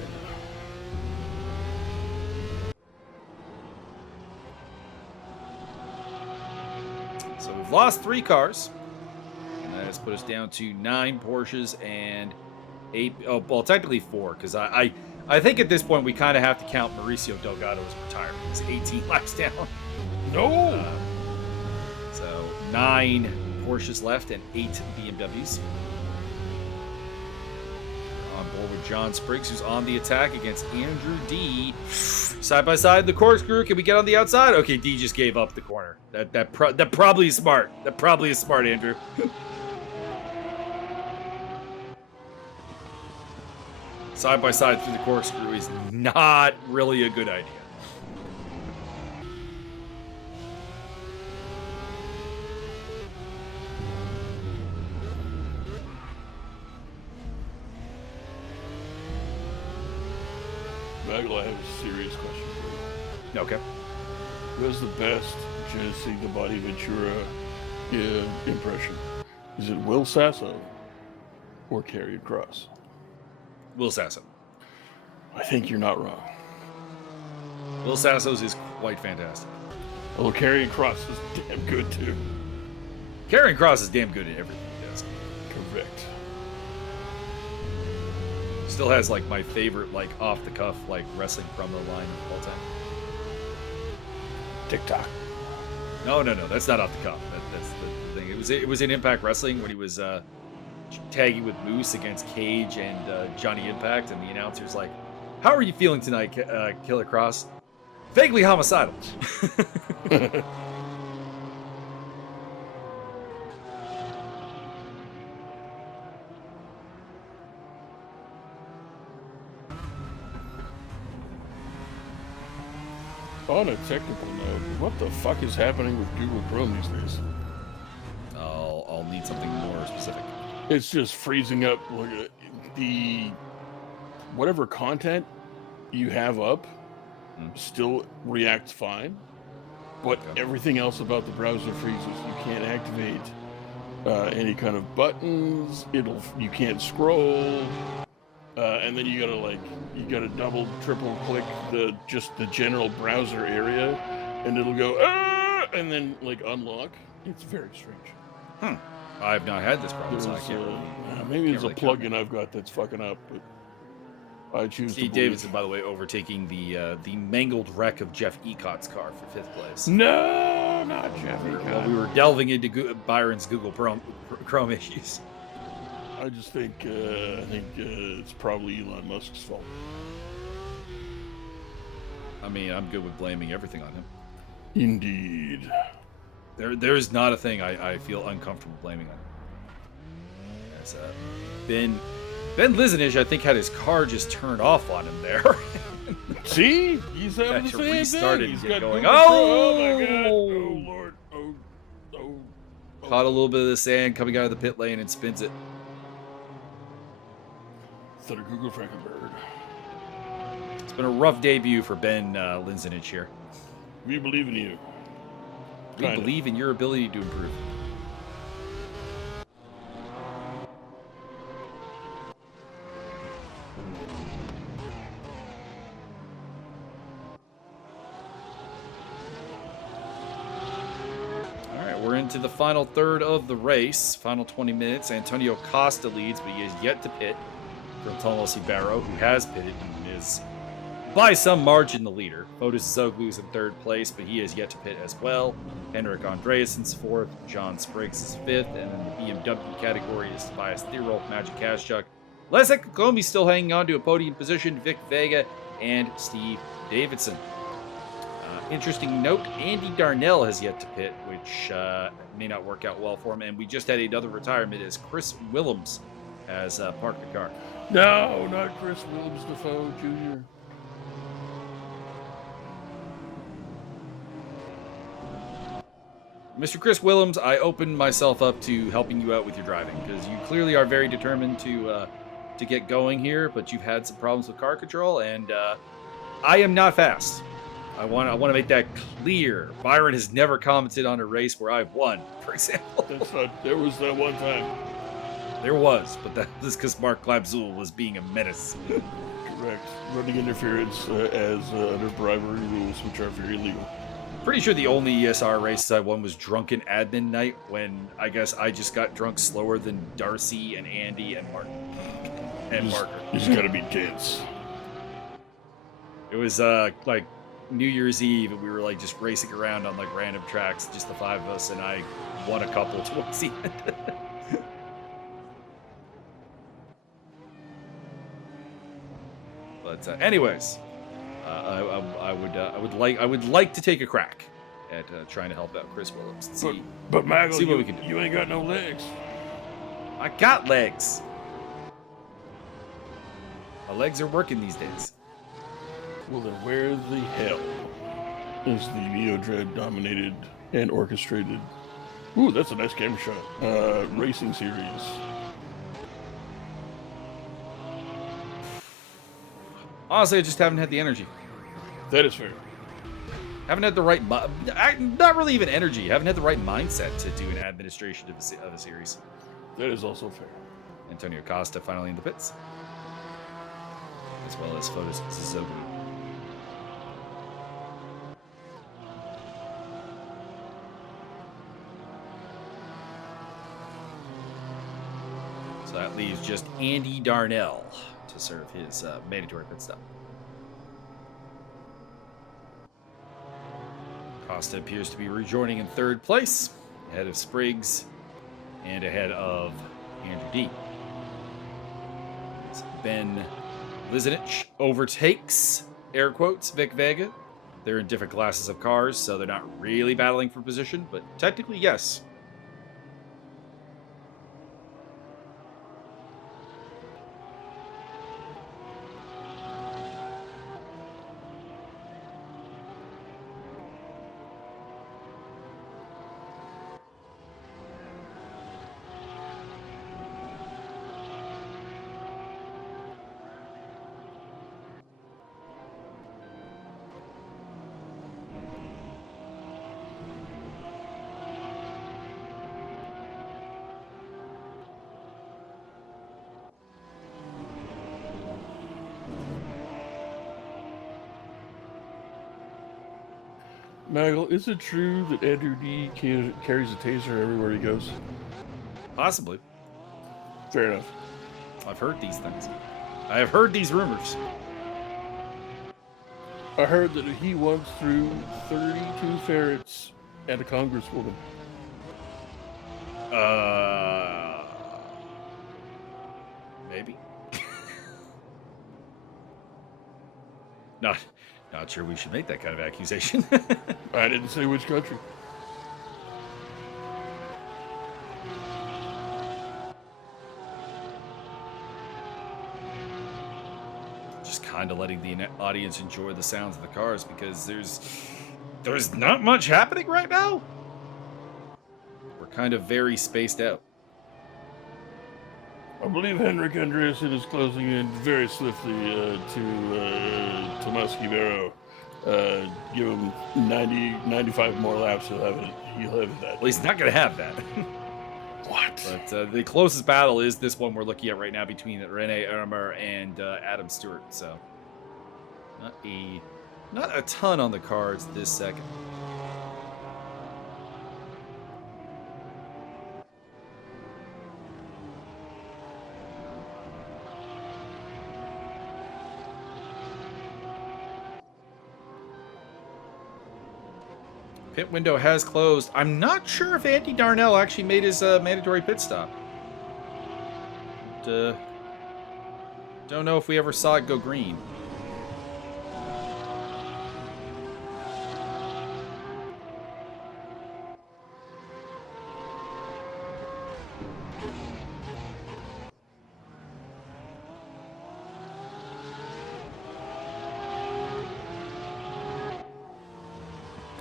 we've lost 3 cars. And that has put us down to 9 Porsches and 8. Oh, well, technically 4, because I think at this point we kind of have to count Mauricio Delgado's retirement. He's 18 laps down. No! So 9 Porsches left and 8 BMWs. We're on board with John Spriggs, who's on the attack against Andrew D. Side by side, the corkscrew. Can we get on the outside? Okay, D just gave up the corner. That probably is smart. That probably is smart, Andrew. Side by side through the corkscrew is not really a good idea. Bagel, I have a serious question for you. Okay. Who has the best Genesee the Body Ventura impression? Is it Will Sasso or Karrion Kross? Will Sasso. I think you're not wrong. Will Sasso's is quite fantastic. Although Karrion Kross is damn good too. Karrion Kross is damn good at everything he does. Correct. Still has like my favorite like off the cuff like wrestling promo line of all time. TikTok. No, that's not off the cuff. That's the thing. It was in Impact Wrestling when he was tagging with Moose against Cage and Johnny Impact, and the announcer's like, "How are you feeling tonight, Killer Kross?" Vaguely homicidal. On a technical note, what the fuck is happening with Google Chrome these days? I'll need something more specific. It's just freezing up. Look at the whatever content you have up still reacts fine, but everything else about the browser freezes. You can't activate any kind of buttons. You can't scroll, and then you gotta double, triple click the general browser area, and it'll go and then like unlock. It's very strange. I've not had this problem, so I can't really. Maybe there's a plugin I've got that's fucking up, but I choose Steve to believe. Davidson, by the way, overtaking the mangled wreck of Jeff Ecott's car for 5th place. No, not Jeff While Ecott. we were delving into Byron's Google Chrome issues. I just think it's probably Elon Musk's fault. I mean, I'm good with blaming everything on him. Indeed. There's not a thing I feel uncomfortable blaming on him. As, Ben Lizenich, I think, had his car just turned off on him there. See? He's having the same restart thing. it He's and get got going. Google Oh! Chrome. Oh my god. Oh lord. Oh. Caught a little bit of the sand coming out of the pit lane and spins it. Instead of Google Frankenberg. It's been a rough debut for Ben Lizenich here. We believe in you. We believe in your ability to improve. All right, we're into the final third of the race. Final 20 minutes. Antonio Costa leads, but he is yet to pit from Tomas Ibarro, who has pitted and is by some margin the leader. Fotis Zoglu's in 3rd place, but he is yet to pit as well. Henrik Andreassen's 4th, John Spriggs is 5th, and then the BMW category is Tobias Thierolf, Magic Kaszczuk, Leszek Kokomi still hanging on to a podium position, Vic Vega, and Steve Davidson. Interesting note, Andy Darnell has yet to pit, which may not work out well for him, and we just had another retirement as Chris Willems has parked the car. No, not Chris Williams Defoe Jr. Mr. Chris Willems, I opened myself up to helping you out with your driving because you clearly are very determined to get going here, but you've had some problems with car control, and I am not fast. I want to make that clear. Byron has never commented on a race where I've won, for example. That's not. There was that one time. There was, but that was because Mark Glabzul was being a menace. Correct. Running interference as under bribery rules, which are very legal. Pretty sure the only ESR races I won was drunken admin night, when I guess I just got drunk slower than Darcy and Andy and Martin and Parker. You just gotta be tense. It was like New Year's Eve, and we were like just racing around on like random tracks, just the 5 of us, and I won a couple towards the end. But anyways, I would like to take a crack at trying to help out Chris Williams. And see Maggle, see what we can do. You ain't got no legs. I got legs. My legs are working these days. Well, then where the hell is the Neo Dread dominated and orchestrated? Ooh, that's a nice camera shot. Racing series. Honestly, I just haven't had the energy. That is fair. Haven't had the right, not really even energy. Haven't had the right mindset to do an administration of a series. That is also fair. Antonio Costa finally in the pits, as well as photos of Suzuka. So that leaves just Andy Darnell to serve his mandatory pit stop. Costa appears to be rejoining in 3rd place, ahead of Spriggs and ahead of Andrew D. Ben Lizinich overtakes, air quotes, Vic Vega. They're in different classes of cars, so they're not really battling for position, but technically, yes. Maggle, is it true that Andrew D carries a taser everywhere he goes? Possibly. Fair enough. I've heard these things. I have heard these rumors. I heard that he once threw 32 ferrets at a congresswoman. Maybe. Not sure we should make that kind of accusation. I didn't say which country. Just kind of letting the audience enjoy the sounds of the cars, because there's not much happening right now. We're kind of very spaced out. I believe Henrik Andreasen is closing in very swiftly to Tomas Guevara. Give him 95 more laps. He'll have that. Well, he's not going to have that. What? But the closest battle is this one we're looking at right now between Rene Ermer and Adam Stewart. So not a ton on the cards this second. Pit window has closed. I'm not sure if Andy Darnell actually made his mandatory pit stop. Don't know if we ever saw it go green.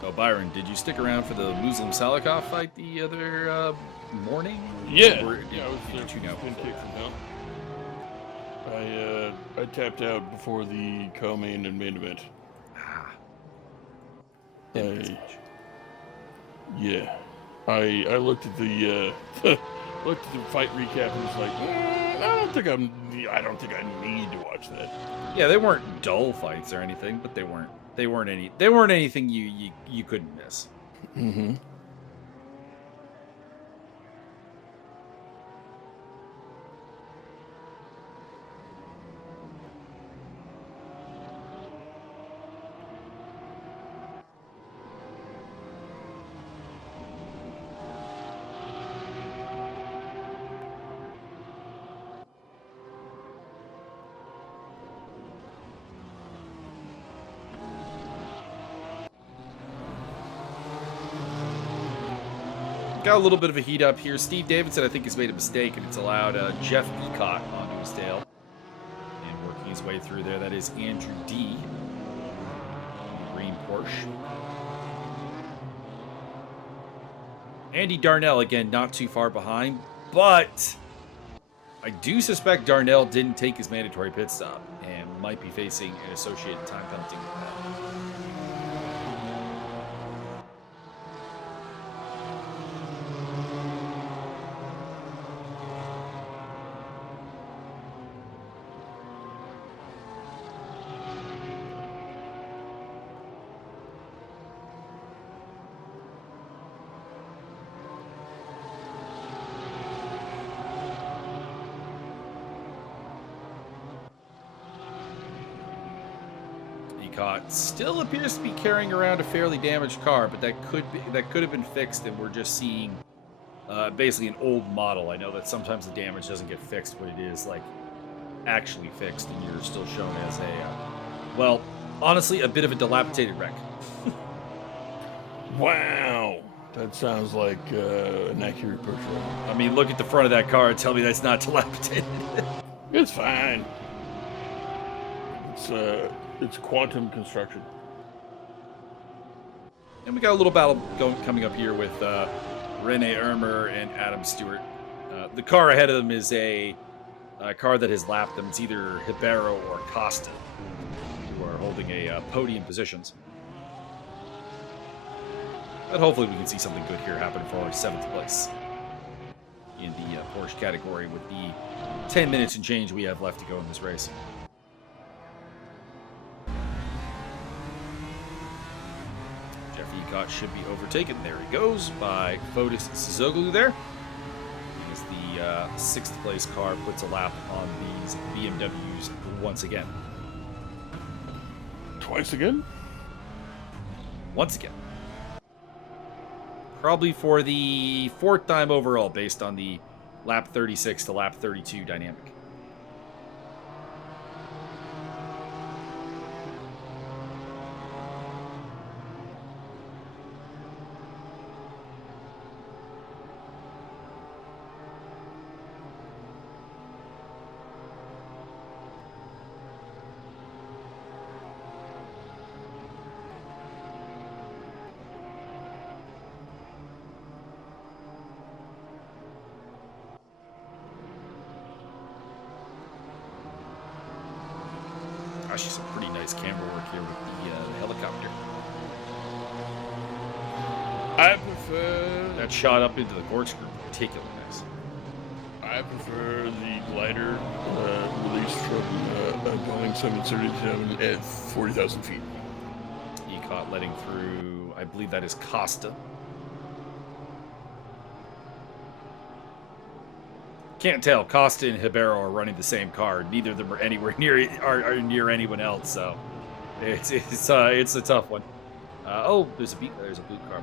Oh, Byron, did you stick around for the Muslim Salikov fight the other morning? Yeah. Or I was there for the spin kick from hell. I tapped out before the co-main and main event. Yeah. I looked at the fight recap and was like, I don't think I need to watch that. Yeah, they weren't dull fights or anything, but they weren't They weren't anything you couldn't miss. Mm-hmm. Got a little bit of a heat up here. Steve Davidson, I think, has made a mistake, and it's allowed Jeff Ecott onto his tail. And working his way through there, that is Andrew D. Green Porsche. Andy Darnell, again, not too far behind, but I do suspect Darnell didn't take his mandatory pit stop and might be facing an associated time penalty with that. Still appears to be carrying around a fairly damaged car, but that could have been fixed, and we're just seeing basically an old model. I know that sometimes the damage doesn't get fixed, but it is like actually fixed, and you're still shown as a well, honestly, a bit of a dilapidated wreck. Wow, that sounds like an accurate portrayal. I mean, look at the front of that car and tell me that's not dilapidated. It's fine. It's quantum construction. And we got a little battle coming up here with Rene Ermer and Adam Stewart. The car ahead of them is a car that has lapped them. It's either Ribeiro or Costa, who are holding a podium positions. But hopefully we can see something good here happen for 7th place in the Porsche category with the 10 minutes and change we have left to go in this race. Should be overtaken. There he goes by Fotis Sazoglu there. As the 6th place car puts a lap on these BMWs once again. Twice again? Once again. Probably for the 4th time overall based on the lap 36 to lap 32 dynamic. Actually, some pretty nice camera work here with the helicopter. I prefer that shot up into the corkscrew. Particularly nice. I prefer the glider released from a Boeing 737 at 40,000 feet. Ecott letting through, I believe that is Costa. Can't tell. Costa and Ribeiro are running the same car. Neither of them are anywhere near are near anyone else. So it's a tough one. Oh, there's a blue car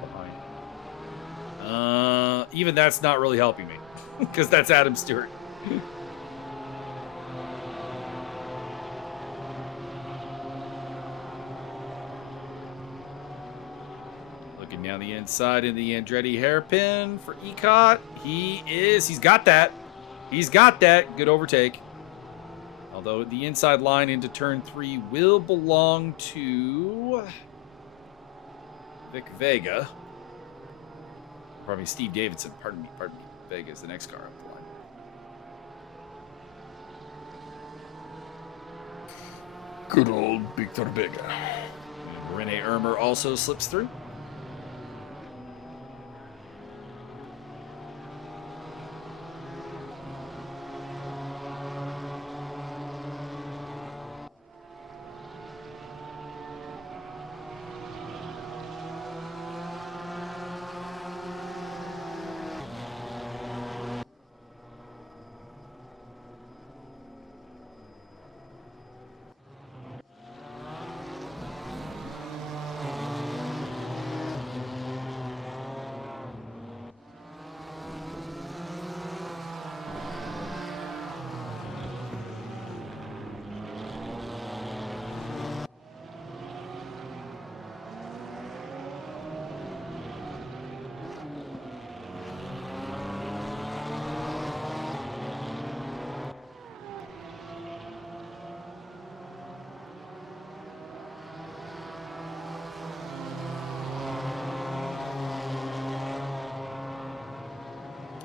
behind. Even that's not really helping me because that's Adam Stewart. Looking down the inside in the Andretti hairpin for Ecott. He's got that. He's got that. Good overtake. Although the inside line into turn 3 will belong to Vic Vega. Probably Steve Davidson. Pardon me. Vega is the next car up the line. Good old Victor Vega. And Rene Ermer also slips through.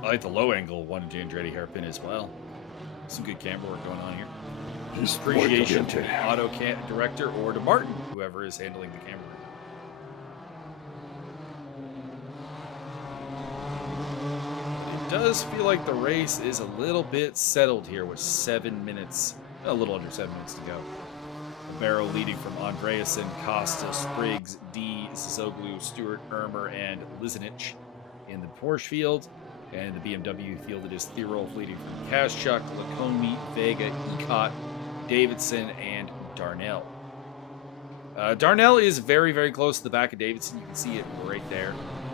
I like the low angle one to Andretti hairpin as well. Some good camera work going on here. Just Appreciation like to the auto director or to Martin, whoever is handling the camera. It does feel like the race is a little bit settled here with 7 minutes, a little under 7 minutes to go. Barrow leading from Andreasen, Costa, Spriggs, D, Zizoglu, Stewart, Ermer, and Lizinich in the Porsche field. And the BMW field, it is Thierolf leading from Kaschuk, Lacombe, Vega, Ecott, Davidson, and Darnell. Darnell is very, very close to the back of Davidson. You can see it right there.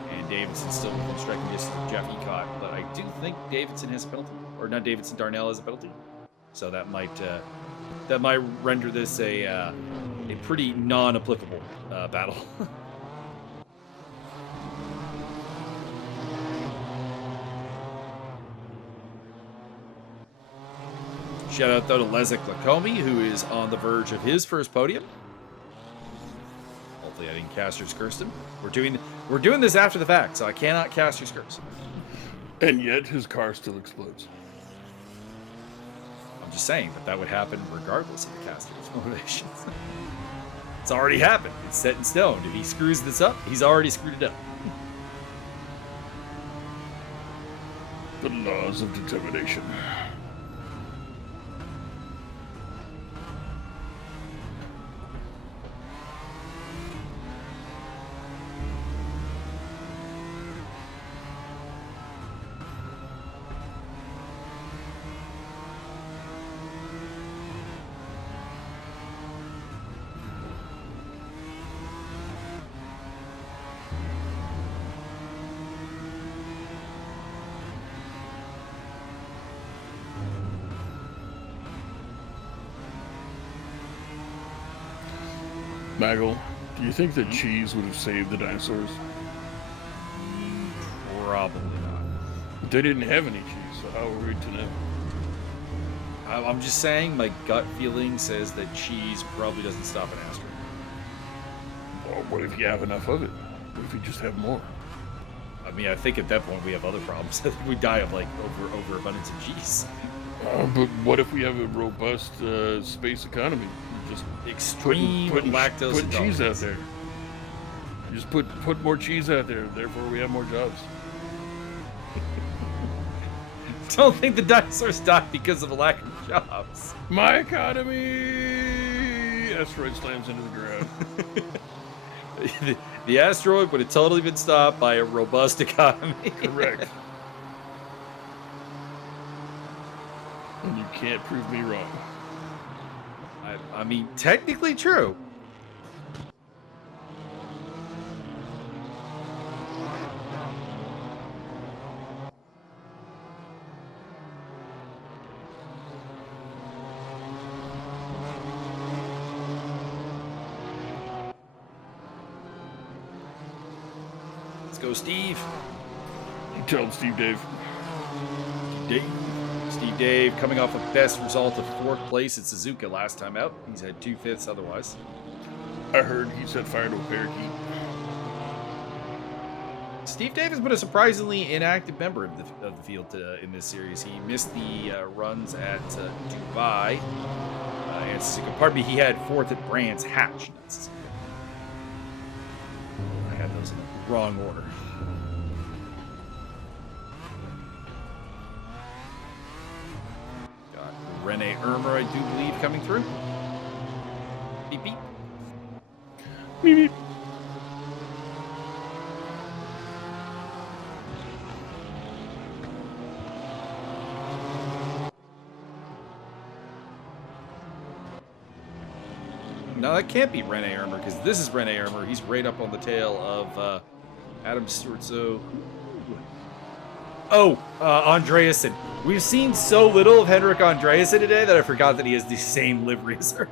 And Davidson's still within striking distance of Jeff Ecott. But I do think Davidson has a penalty. Or not Davidson, Darnell has a penalty. So that might render this a pretty non-applicable battle. Shout out though to Leszek Lacombe, who is on the verge of his first podium. Hopefully I didn't caster's curse him. We're doing this after the fact, so I cannot caster's curse. And yet his car still explodes. I'm just saying that would happen regardless of the caster's motivations. It's already happened. It's set in stone. If he screws this up, he's already screwed it up. The laws of determination. Maggle, do you think that cheese would have saved the dinosaurs? Probably not. They didn't have any cheese, so how are we to know? I'm just saying, my gut feeling says that cheese probably doesn't stop an asteroid. Well, what if you have enough of it? What if you just have more? I mean, I think at that point we have other problems. I think we die of like overabundance of cheese. But what if we have a robust space economy? Just extreme lactose put cheese out there. Just put more cheese out there. Therefore, we have more jobs. Don't think the dinosaurs died because of a lack of jobs. My economy. Asteroid slams into the ground. The asteroid would have totally been stopped by a robust economy. Correct. And you can't prove me wrong. I mean, technically true. Let's go, Steve. You tell him, Steve Dave. Steve Dave coming off a best result of 4th place at Suzuka last time out. He's had 2 fifths otherwise. I heard he set fire to a parakeet. Steve Dave has been a surprisingly inactive member of the field in this series. He missed the runs at Dubai and Suzuka. Pardon me, he had 4th at Brands Hatch. I had those in the wrong order. Rene Ermer, I do believe, coming through. Beep, beep. Beep, beep. No, that can't be Rene Ermer, because this is Rene Ermer. He's right up on the tail of Adam Stewart. So, Andreasen. We've seen so little of Henrik Andreasen today that I forgot that he has the same livery as her.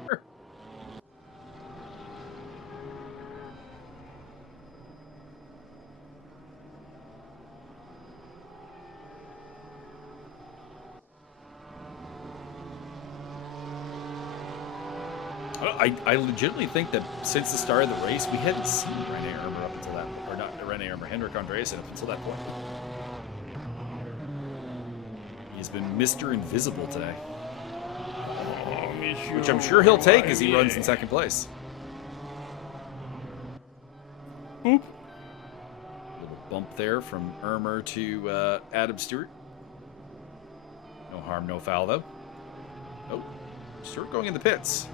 I legitimately think that since the start of the race, we hadn't seen Rene Ermer up until that, or not Rene Ermer, Henrik Andreasen up until that point. He's been Mr. Invisible today, Oh, monsieur, which I'm sure he'll take as he yeah. runs in second place. Boop. Little bump there from Irmer to Adam Stewart. No harm, no foul, though. Oh, Stewart going in the pits.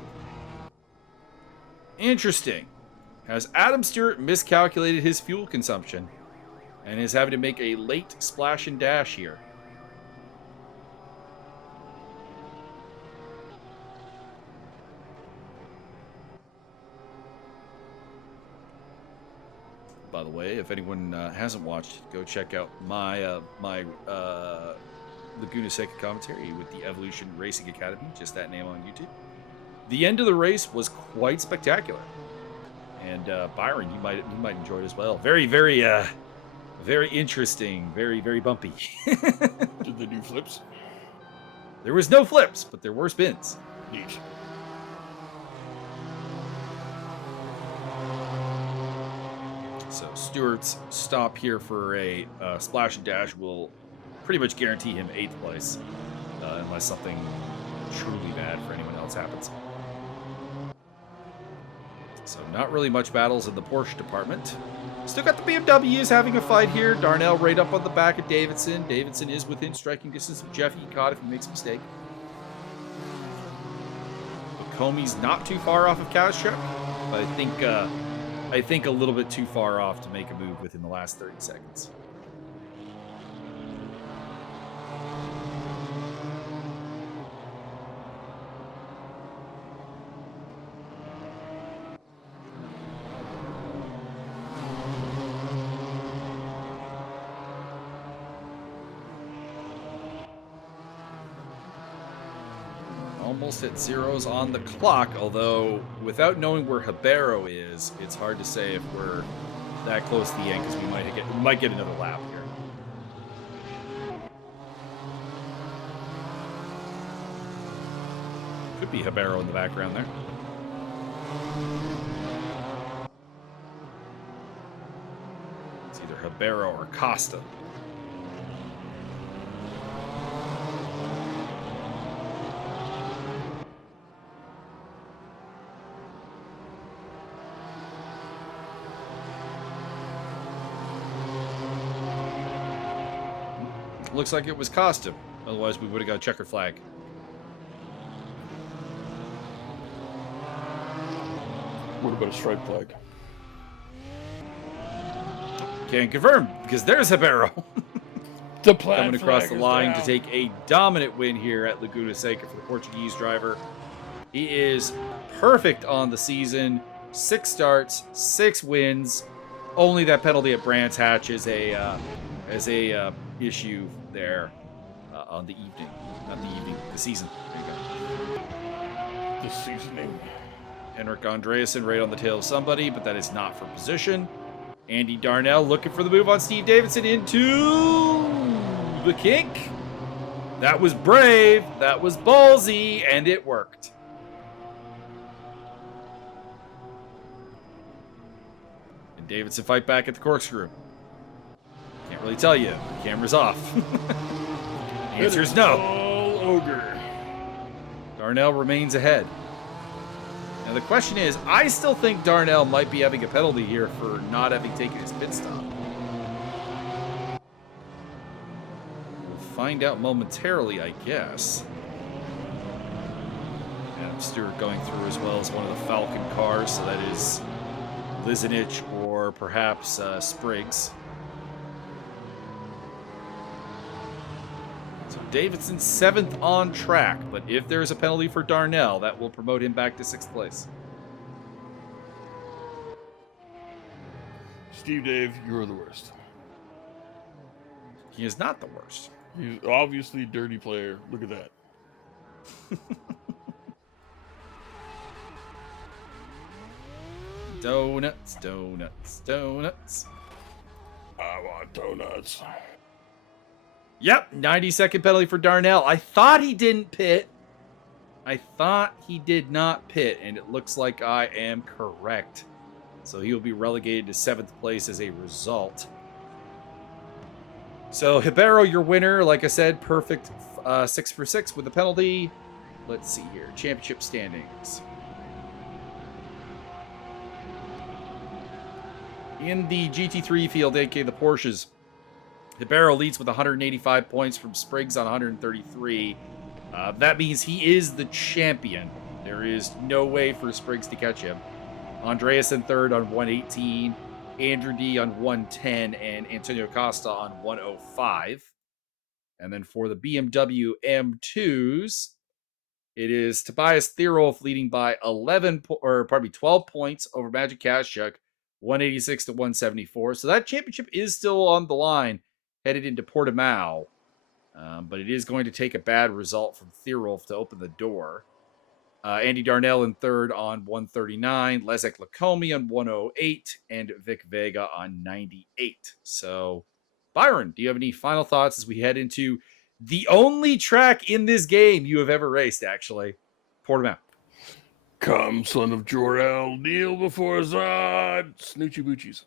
Interesting. Has Adam Stewart miscalculated his fuel consumption and is having to make a late splash and dash here? By the way, if anyone hasn't watched, go check out my Laguna Seca commentary with the Evolution Racing Academy, just that name on YouTube. The end of the race was quite spectacular, and Byron, you might enjoy it as well. Very, very, very interesting. Very, very bumpy. Did they do flips? There was no flips, but there were spins. Neat. So Stewart's stop here for a splash and dash will pretty much guarantee him 8th place, unless something truly bad for anyone else happens. So not really much battles in the Porsche department. Still got the BMWs having a fight here. Darnell right up on the back of Davidson. Davidson is within striking distance of Jeff Ecott if he makes a mistake. But Comey's not too far off of Kazchuk, but I think a little bit too far off to make a move within the last 30 seconds. Almost at zeros on the clock, although without knowing where Ribeiro is, it's hard to say if we're that close to the end because we might get another lap here. Could be Ribeiro in the background there. It's either Ribeiro or Costa. Looks like it was Costa. Otherwise, we would have got a checkered flag. What about a stripe flag? Can't confirm, because there's Ribeiro. The plat Coming across flag the is line down. to take a dominant win here at Laguna Seca for the Portuguese driver. He is perfect on the season. 6 starts, 6 wins. Only that penalty at Brands Hatch is a issue there on the evening. Not the evening, the season. There you go. The seasoning. Henrik Andreasen right on the tail of somebody, but that is not for position. Andy Darnell looking for the move on Steve Davidson into the kink. That was brave, that was ballsy, and it worked. And Davidson fight back at the corkscrew. Can't really tell you. The camera's off. The answer is no. All ogre. Darnell remains ahead. Now the question is, I still think Darnell might be having a penalty here for not having taken his pit stop. We'll find out momentarily, I guess. Adam Stewart going through as well as one of the Falcon cars, so that is Lizinich or perhaps Spriggs. So Davidson's 7th on track, but if there's a penalty for Darnell, that will promote him back to 6th place. Steve Dave, you're the worst. He is not the worst. He's obviously a dirty player. Look at that. Donuts, donuts, donuts. I want donuts. Yep, 90-second penalty for Darnell. I thought he didn't pit. I thought he did not pit, and it looks like I am correct. So he will be relegated to 7th place as a result. So Hibero, your winner. Like I said, perfect 6 for 6 with the penalty. Let's see here. Championship standings. In the GT3 field, aka the Porsches, Hibero leads with 185 points from Spriggs on 133. That means he is the champion. There is no way for Spriggs to catch him. Andreas in third on 118, Andrew D on 110, and Antonio Costa on 105. And then for the BMW M2s, it is Tobias Thierolf leading by 12 points over Magic Kashuk, 186 to 174. So that championship is still on the line, headed into Portimao. But it is going to take a bad result from Thierolf to open the door. Andy Darnell in third on 139, Leszek Lakomi on 108, and Vic Vega on 98. So, Byron, do you have any final thoughts as we head into the only track in this game you have ever raced, actually? Portimao. Come, son of Jor-El, kneel before Zod. Snoochie Boochies.